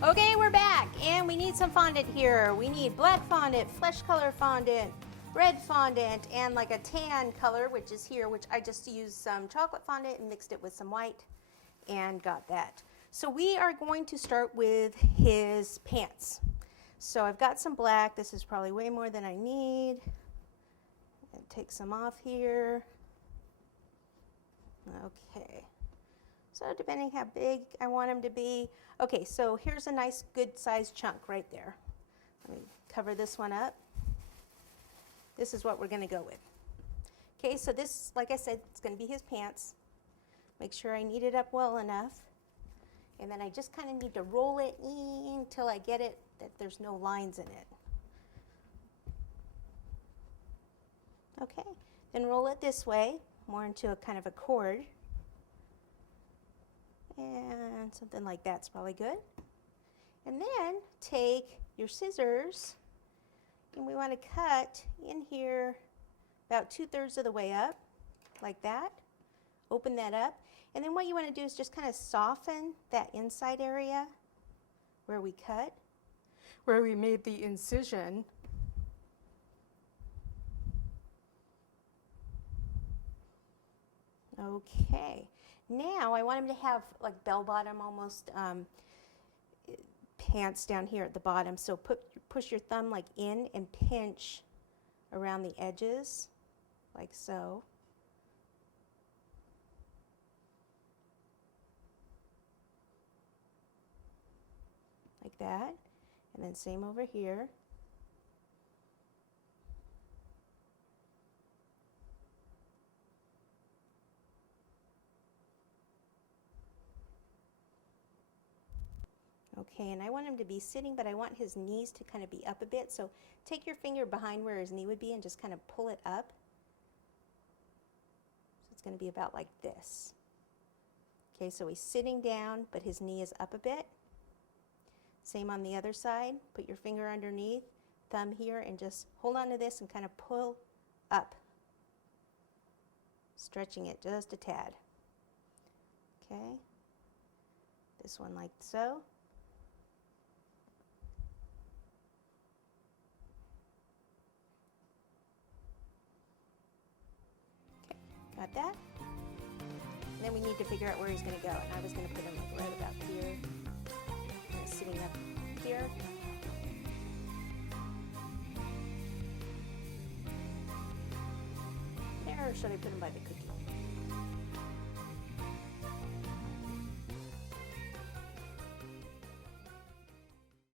Okay, we're back, and we need some fondant here. We need black fondant, flesh color fondant, red fondant, and like a tan color, which is here, which I just used some chocolate fondant and mixed it with some white and got that. So we are going to start with his pants. So I've got some black. This is probably way more than I need. And take some off here. Okay. So depending how big I want them to be. Okay, so here's a nice good sized chunk right there. Let me cover this one up. This is what we're going to go with. Okay, so this, like I said, it's going to be his pants. Make sure I knead it up well enough. And then I just kind of need to roll it in until I get it that there's no lines in it. Okay, then roll it this way, more into a kind of a cord. And something like that's probably good. And then take your scissors, and we want to cut in here about 2/3 of the way up, like that. Open that up. And then what you want to do is just kind of soften that inside area where we cut, where we made the incision. Okay. Now I want him to have like bell bottom almost pants down here at the bottom. So push your thumb like in and pinch around the edges like so. Like that. And then same over here. Okay, and I want him to be sitting, but I want his knees to kind of be up a bit. So take your finger behind where his knee would be and just kind of pull it up. So it's going to be about like this. Okay, so he's sitting down, but his knee is up a bit. Same on the other side. Put your finger underneath, thumb here, and just hold on to this and kind of pull up. Stretching it just a tad. Okay, this one like so. Got that? And then we need to figure out where he's going to go. And I was going to put him like right about here. Kind of sitting up here. There, or should I put him by the cookie?